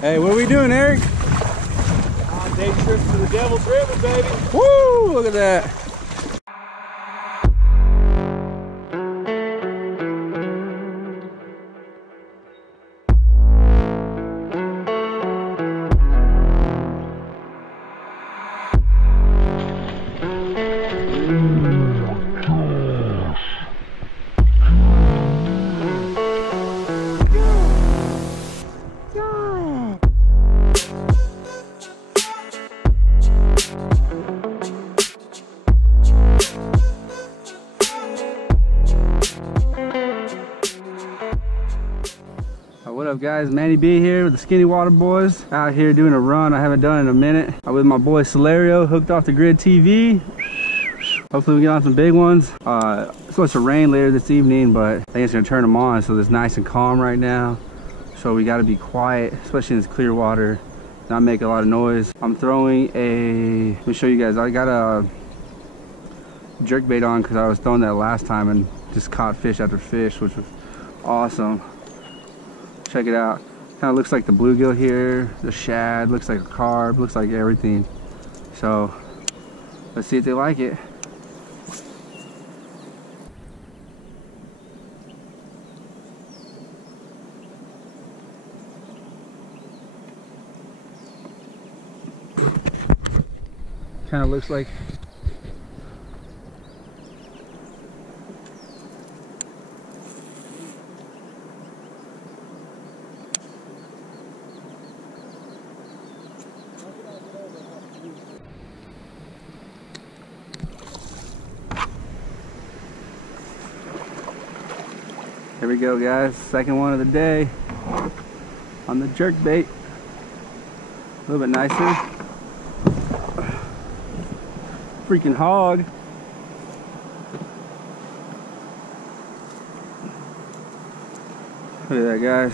Hey, what are we doing, Eric? Day trip to the Devil's River, baby. Woo! Look at that. What up, guys? Manny B here with the Skinny Water Boys, out here doing a run I haven't done in a minute. I'm with my boy Solario, hooked off the Grid TV. Hopefully we get on some big ones. It's supposed to rain later this evening, but I think it's gonna turn them on, so it's nice and calm right now. So we gotta be quiet, especially in this clear water, not make a lot of noise. I'm throwing a, let me show you guys, I got a jerkbait on because I was throwing that last time and just caught fish after fish, which was awesome. Check it out. Kind of looks like the bluegill here, the shad, looks like a carp, looks like everything. So let's see if they like it. Kind of looks like here we go, guys. Second one of the day on the jerk bait. A little bit nicer. Freaking hog. Look at that, guys.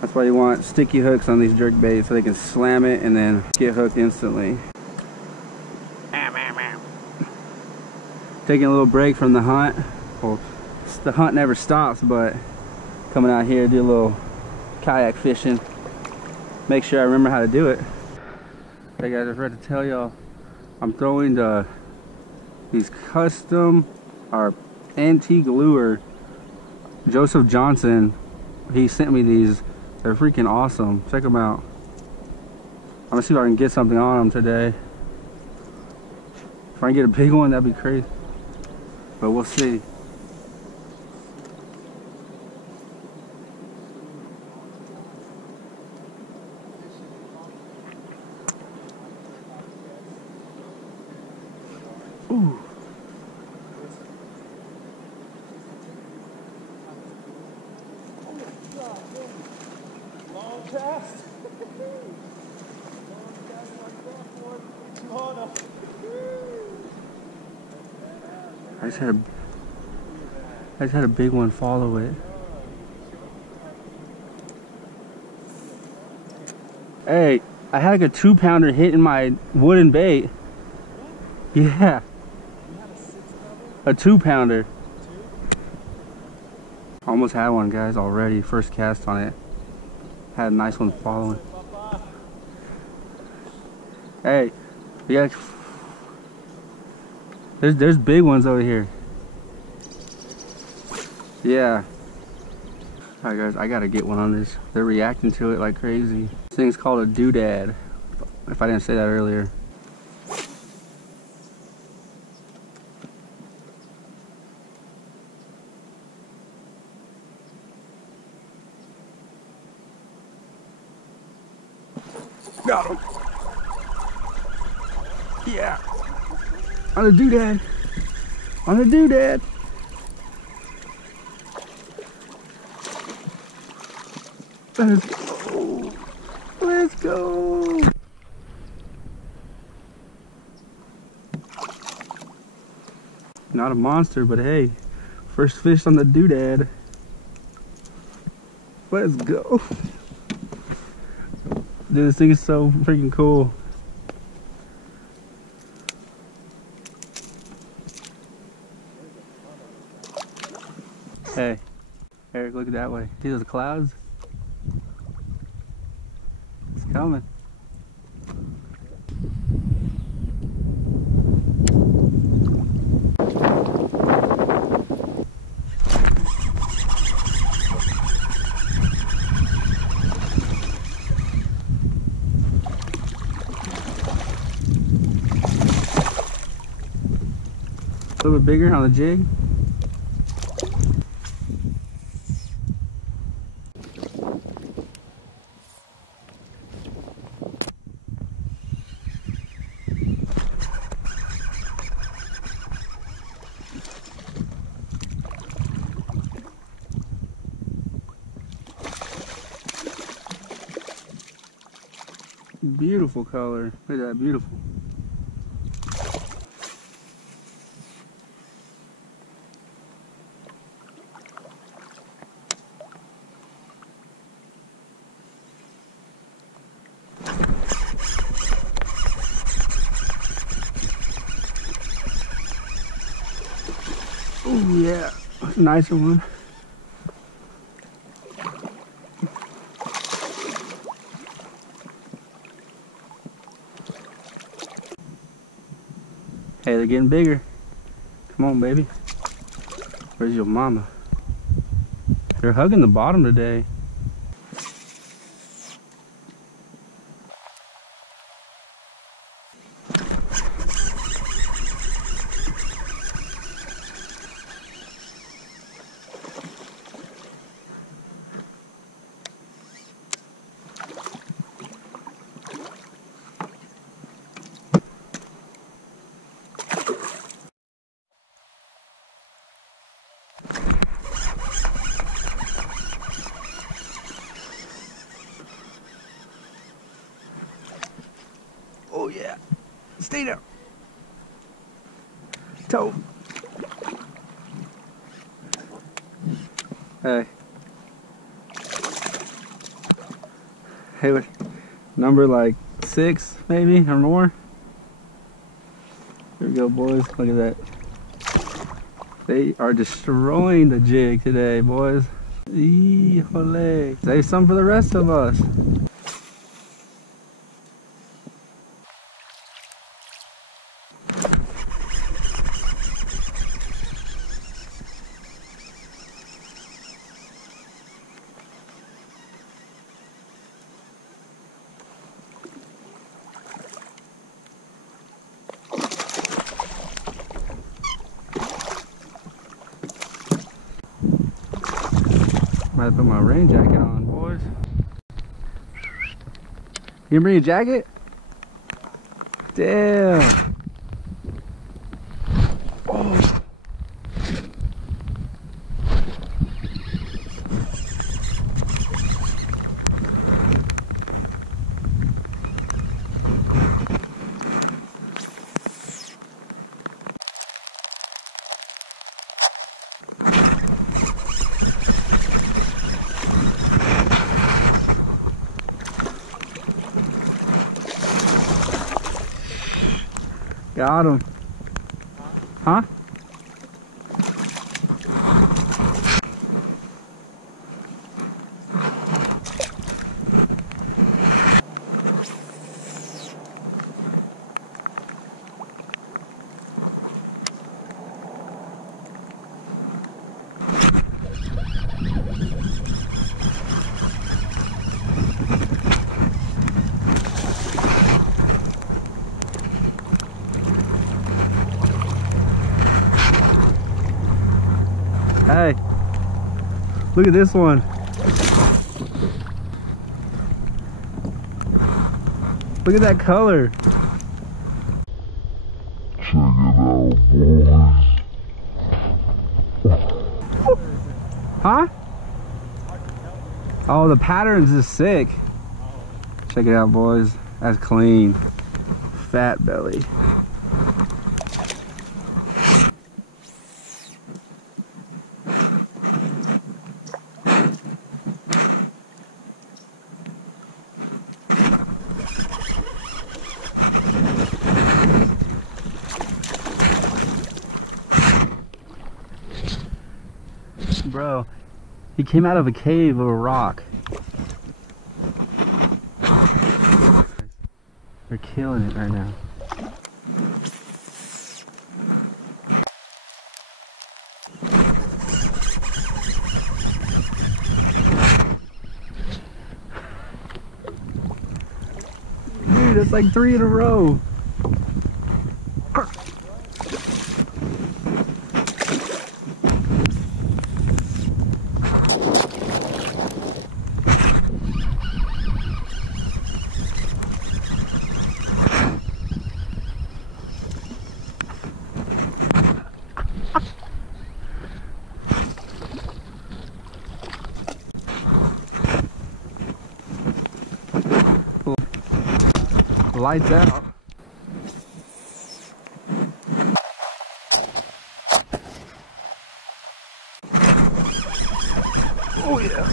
That's why you want sticky hooks on these jerk baits so they can slam it and then get hooked instantly. Taking a little break from the hunt. Well, the hunt never stops, but coming out here, do a little kayak fishing. Make sure I remember how to do it. Hey guys, I forgot to tell y'all, I'm throwing these custom or antique lure. Joseph Johnson, he sent me these. They're freaking awesome. Check them out. I'm gonna see if I can get something on them today. If I can get a big one, that'd be crazy. But we'll see. Ooh. Long cast. I just had a big one follow it. Hey, I had like a 2-pounder hitting my wooden bait. Yeah. A 2-pounder. Almost had one, guys, already. First cast on it. Had a nice one following. Hey, we got. There's big ones over here. Yeah. Alright, guys, I gotta get one on this. They're reacting to it like crazy. This thing's called a doodad. If I didn't say that earlier. Got him. Yeah. On the doodad. On the doodad. Let's go. Let's go. Not a monster, but hey, first fish on the doodad. Let's go. Dude, this thing is so freaking cool. Hey, Eric, look that way. See those clouds? coming. A little bit bigger on the jig. Beautiful color. Look at that, beautiful. Oh yeah, nicer one. Hey, they're getting bigger. Come on, baby. Where's your mama? They're hugging the bottom today. Oh yeah, stay there. Toe. Hey. Hey, what? Number like 6 maybe or more. Here we go, boys. Look at that. They are destroying the jig today, boys. Híjole. Save some for the rest of us. Might put my rain jacket on, boys. You bring a jacket? Damn. Oh. Got him. Huh? Hey, look at this one. Look at that color. Check it out, boys. Huh? Oh, the patterns is sick. Check it out, boys. That's clean. Fat belly. Bro, he came out of a cave of a rock. They're killing it right now. Dude, that's like 3 in a row. Lights out. Oh yeah.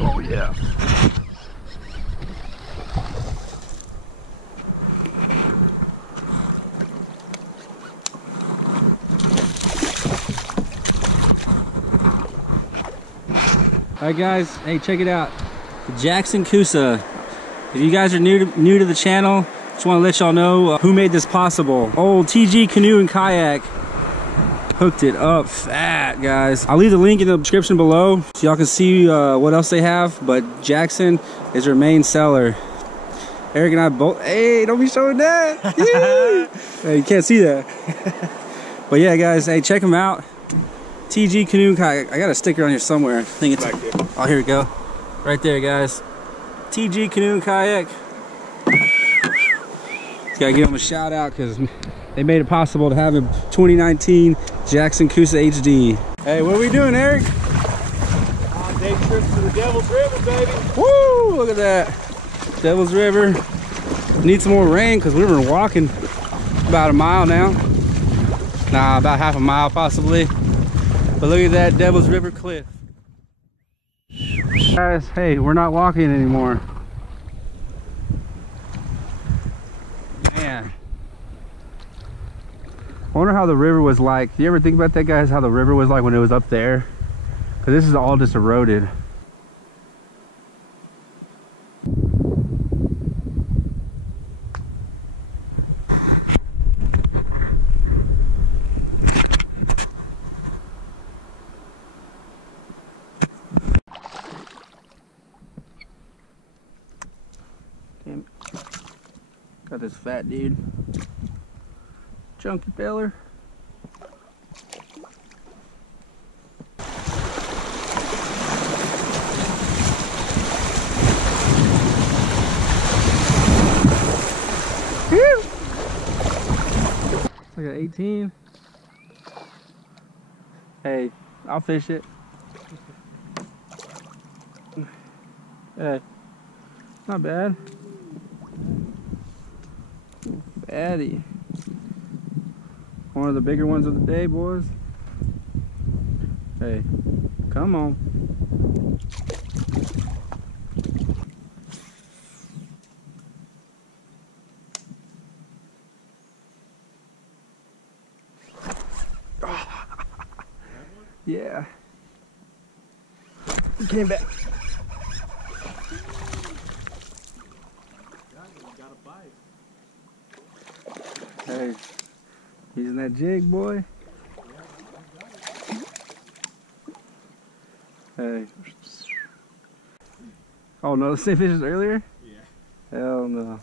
Oh yeah. Alright guys, hey, check it out. Jackson Coosa. If you guys are new to the channel, just want to let y'all know who made this possible. Old TG Canoe and Kayak hooked it up fat, guys. I'll leave the link in the description below so y'all can see what else they have, but Jackson is their main seller. Eric and I both, hey, don't be showing that. Hey, you can't see that. But yeah, guys, hey, check them out. TG Canoe and Kayak. I got a sticker on here somewhere. I think it's, oh, here we go. Right there, guys. TG Canoe and Kayak. Just gotta give them a shout out because they made it possible to have a 2019 Jackson Coosa HD. Hey, what are we doing, Eric? Day trip to the Devil's River, baby. Woo! Look at that. Devil's River. Need some more rain because we've been walking about a mile now. Nah, about half a mile possibly. But look at that Devil's River cliff. Guys, hey, we're not walking anymore. Man. I wonder how the river was like. Do you ever think about that, guys? How the river was like when it was up there? Because this is all just eroded. Damn. Got this fat dude. Chunky feller. It's like an 18. Hey, I'll fish it. Hey, not bad. Fatty. One of the bigger ones of the day, boys. Hey, come on. Yeah. He came back. Hey, using that jig, boy. Hey. Oh no, the same fish as earlier? Yeah. Hell no.